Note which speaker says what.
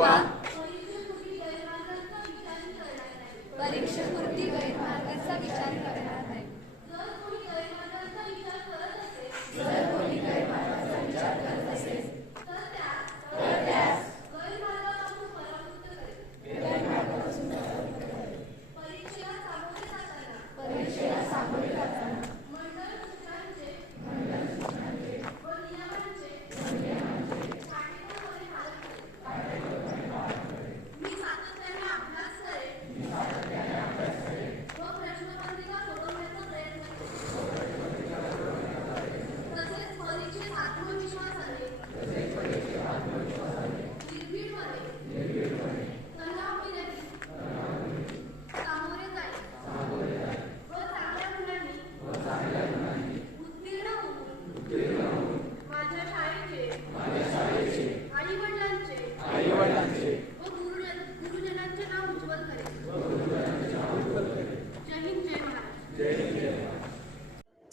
Speaker 1: किंवा परीक्षापूर्ती गैरमार्गाचा विचार करणार.